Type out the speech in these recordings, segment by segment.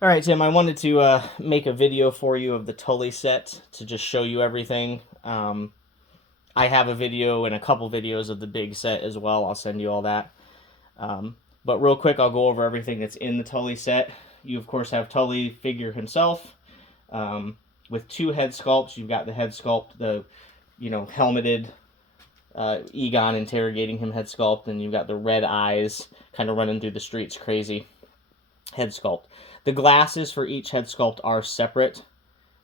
All right, Tim, I wanted to make a video for you of the Tully set to just show you everything. I have a video and a couple videos of the big set as well. I'll send you all that. But real quick, I'll go over everything that's in the Tully set. You, of course, have Tully figure himself with two head sculpts. You've got the head sculpt, the helmeted Egon interrogating him head sculpt, and you've got the red eyes kind of running through the streets crazy head sculpt. The glasses for each head sculpt are separate,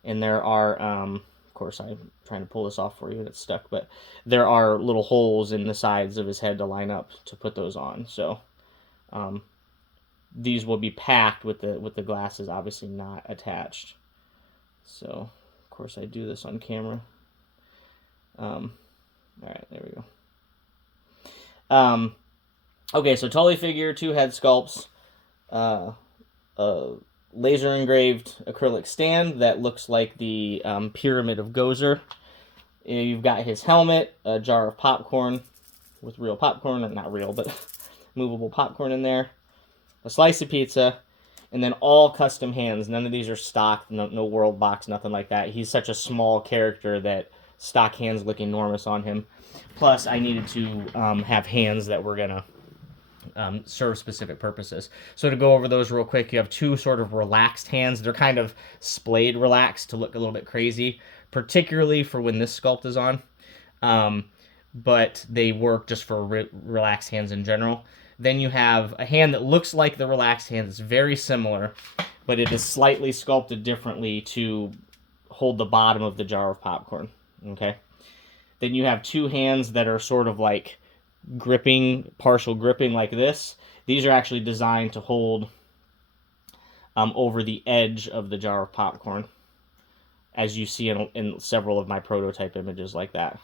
and there are, of course, I'm trying to pull this off for you and it's stuck, but there are little holes in the sides of his head to line up to put those on. So um, these will be packed with the glasses, obviously not attached. So, of course, I do this on camera. All right, there we go. Okay, so Tully figure, two head sculpts, a laser engraved acrylic stand that looks like the pyramid of Gozer. You've got his helmet, a jar of popcorn with real popcorn, or not real, but movable popcorn in there, a slice of pizza, and then all custom hands. None of these are stock, no world box, nothing like that. He's such a small character that stock hands look enormous on him. Plus, I needed to have hands that were going to serve specific purposes. So to go over those real quick, you have two sort of relaxed hands. They're kind of splayed relaxed to look a little bit crazy, particularly for when this sculpt is on. But they work just for relaxed hands in general. Then you have a hand that looks like the relaxed hand. It's very similar, but it is slightly sculpted differently to hold the bottom of the jar of popcorn. Okay. Then you have two hands that are sort of like gripping, partial gripping like this. These are actually designed to hold over the edge of the jar of popcorn, as you see in several of my prototype images like that.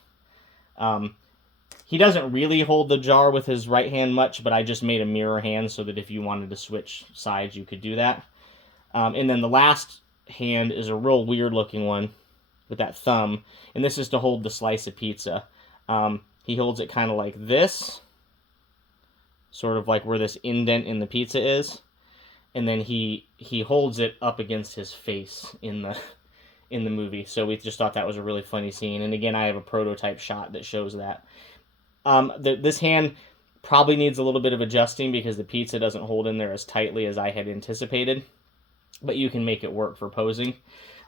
He doesn't really hold the jar with his right hand much, but I just made a mirror hand so that if you wanted to switch sides, you could do that. And then the last hand is a real weird looking one with that thumb, and this is to hold the slice of pizza. He holds it kind of like this, sort of like where this indent in the pizza is, and then he holds it up against his face in the movie. So we just thought that was a really funny scene. And again, I have a prototype shot that shows that. This hand probably needs a little bit of adjusting because the pizza doesn't hold in there as tightly as I had anticipated, but you can make it work for posing.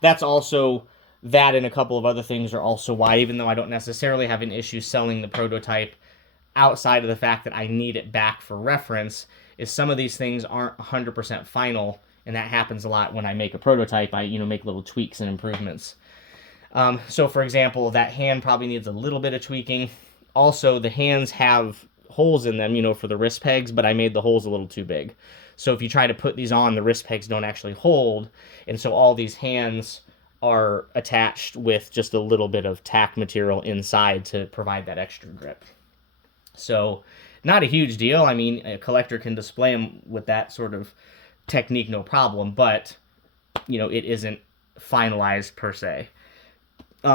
That's also, that and a couple of other things are also why, even though I don't necessarily have an issue selling the prototype outside of the fact that I need it back for reference, is some of these things aren't 100% final, and that happens a lot when I make a prototype. I make little tweaks and improvements. So for example, that hand probably needs a little bit of tweaking. Also, the hands have holes in them, for the wrist pegs, but I made the holes a little too big. So if you try to put these on, the wrist pegs don't actually hold, and so all these hands are attached with just a little bit of tack material inside to provide that extra grip. So not a huge deal. I mean, a collector can display them with that sort of technique, no problem, but it isn't finalized per se.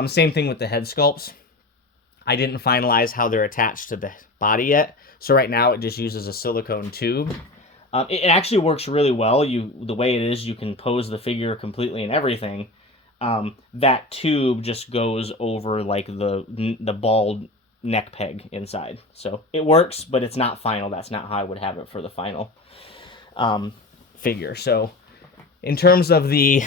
Same thing with the head sculpts. I didn't finalize how they're attached to the body yet, so right now it just uses a silicone tube. It actually works really well. The way it is, you can pose the figure completely and everything. That tube just goes over like the bald neck peg inside. So it works, but it's not final. That's not how I would have it for the final figure. So in terms of the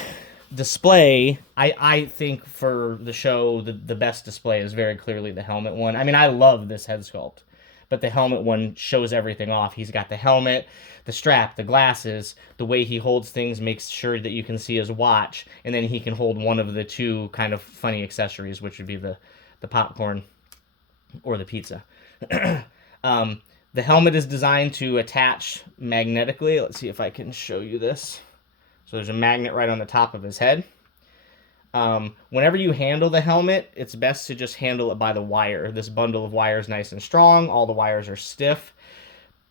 display, I think for the show, the best display is very clearly the helmet one. I mean, I love this head sculpt, but the helmet one shows everything off. He's got the helmet, the strap, the glasses, the way he holds things makes sure that you can see his watch, and then he can hold one of the two kind of funny accessories, which would be the popcorn or the pizza. The helmet is designed to attach magnetically. Let's see if I can show you this. So there's a magnet right on the top of his head. Whenever you handle the helmet, it's best to just handle it by the wire. This bundle of wire is nice and strong. All the wires are stiff.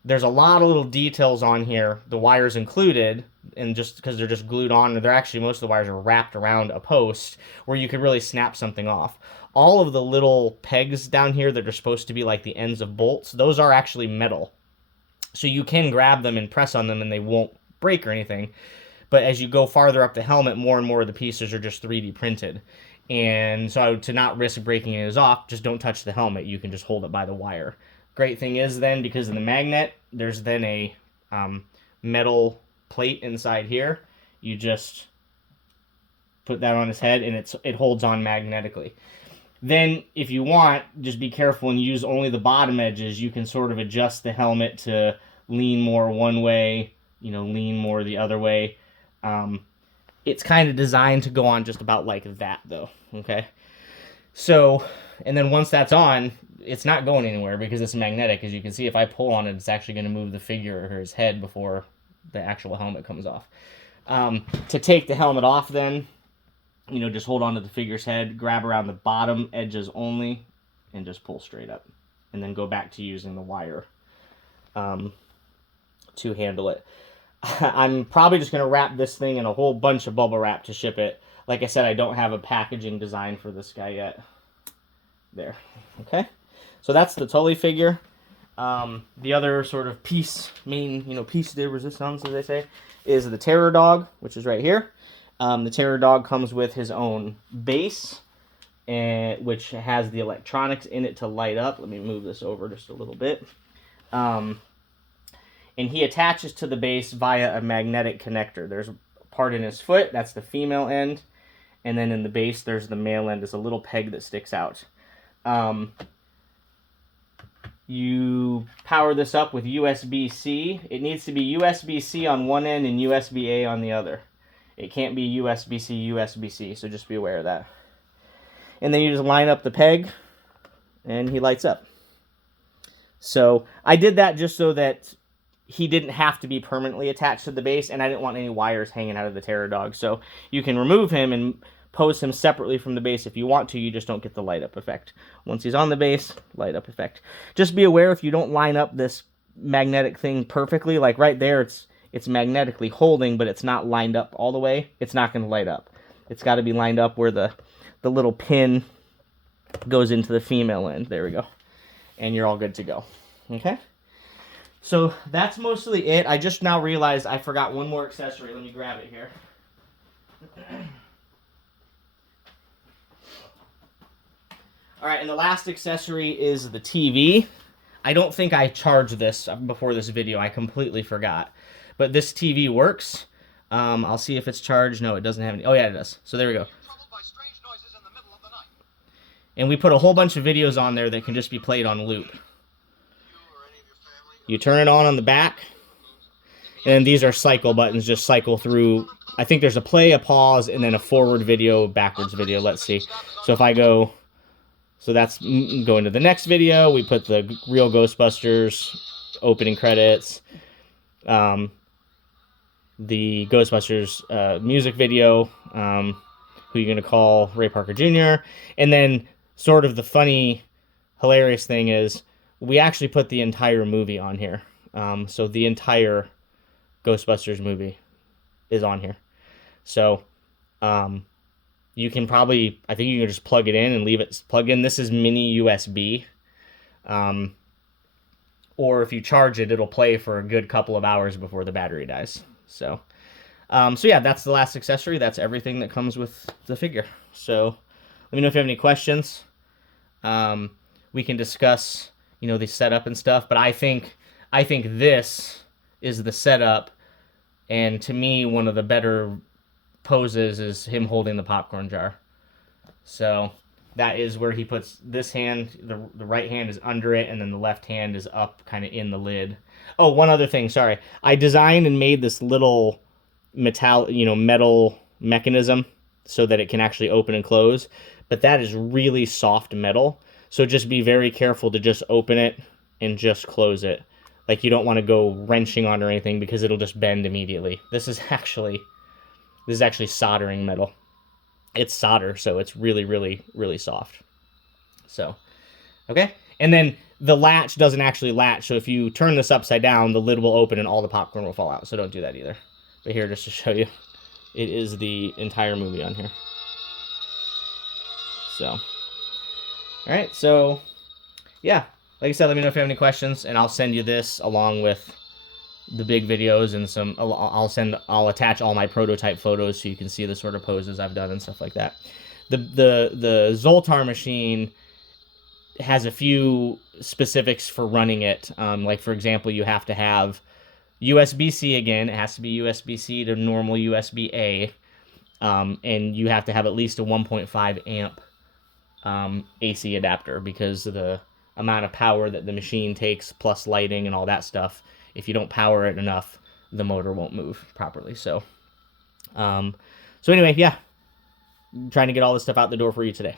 There's a lot of little details on here, the wires included, and just because they're just glued on, they're actually, most of the wires are wrapped around a post where you could really snap something off. All of the little pegs down here that are supposed to be like the ends of bolts, those are actually metal. So you can grab them and press on them and they won't break or anything. But as you go farther up the helmet, more and more of the pieces are just 3D printed. And so to not risk breaking it off, just don't touch the helmet. You can just hold it by the wire. Great thing is then, because of the magnet, there's then a metal plate inside here. You just put that on his head, and it holds on magnetically. Then, if you want, just be careful and use only the bottom edges. You can sort of adjust the helmet to lean more one way, lean more the other way. It's kind of designed to go on just about like that, though, okay? So, and then once that's on, it's not going anywhere because it's magnetic. As you can see, if I pull on it, it's actually going to move the figure or his head before the actual helmet comes off. To take the helmet off then, just hold on to the figure's head, grab around the bottom edges only, and just pull straight up. And then go back to using the wire to handle it. I'm probably just going to wrap this thing in a whole bunch of bubble wrap to ship it. Like I said, I don't have a packaging design for this guy yet. There. Okay. So that's the Tully figure. The other sort of piece de resistance, as they say, is the Terror Dog, which is right here. The Terror Dog comes with his own base, which has the electronics in it to light up. Let me move this over just a little bit. And he attaches to the base via a magnetic connector. There's a part in his foot, that's the female end, and then in the base there's the male end. There's a little peg that sticks out. You power this up with USB-C. It needs to be USB-C on one end and USB-A on the other. It can't be USB-C, USB-C, so just be aware of that. And then you just line up the peg, and he lights up. So I did that just so that he didn't have to be permanently attached to the base, and I didn't want any wires hanging out of the Terror Dog. So you can remove him and pose him separately from the base if you want to. You just don't get the light up effect. Once he's on the base, light up effect. Just be aware if you don't line up this magnetic thing perfectly, like right there, it's magnetically holding, but it's not lined up all the way, it's not going to light up. It's got to be lined up where the little pin goes into the female end. There we go. And you're all good to go. Okay? So that's mostly it. I just now realized I forgot one more accessory. Let me grab it here. Alright, and the last accessory is the TV. I don't think I charged this before this video. I completely forgot. But this TV works. I'll see if it's charged. No, it doesn't have any. Oh, yeah, it does. So there we go. And we put a whole bunch of videos on there that can just be played on loop. You turn it on the back. And these are cycle buttons. Just cycle through. I think there's a play, a pause, and then a forward video, backwards video. Let's see. So if I go... So that's going to the next video. We put the real Ghostbusters opening credits. The Ghostbusters music video. Who you going to call? Ray Parker Jr. And then sort of the funny, hilarious thing is we actually put the entire movie on here. So the entire Ghostbusters movie is on here. So... you can probably, I think you can just plug it in and leave it plugged in. This is mini USB. Or if you charge it, it'll play for a good couple of hours before the battery dies. So yeah, that's the last accessory. That's everything that comes with the figure. So let me know if you have any questions. We can discuss, the setup and stuff. But I think this is the setup. And to me, one of the better poses is him holding the popcorn jar. So that is where he puts this hand, the right hand is under it, and then the left hand is up kind of in the lid. Oh, one other thing, sorry. I designed and made this little metal mechanism so that it can actually open and close, but that is really soft metal. So just be very careful to just open it and just close it. Like you don't want to go wrenching on or anything because it'll just bend immediately. This is actually soldering metal. It's solder, so it's really, really, really soft. So, okay. And then the latch doesn't actually latch, so if you turn this upside down, the lid will open and all the popcorn will fall out. So don't do that either. But here, just to show you, it is the entire movie on here. So, all right. So, yeah. Like I said, let me know if you have any questions, and I'll send you this along with, the big videos and some. I'll attach all my prototype photos so you can see the sort of poses I've done and stuff like that. The Zoltar machine has a few specifics for running it. Like for example, you have to have USB-C again. It has to be USB-C to normal USB-A, and you have to have at least a 1.5 amp AC adapter because of the amount of power that the machine takes, plus lighting and all that stuff. If you don't power it enough, the motor won't move properly. So anyway, yeah, I'm trying to get all this stuff out the door for you today.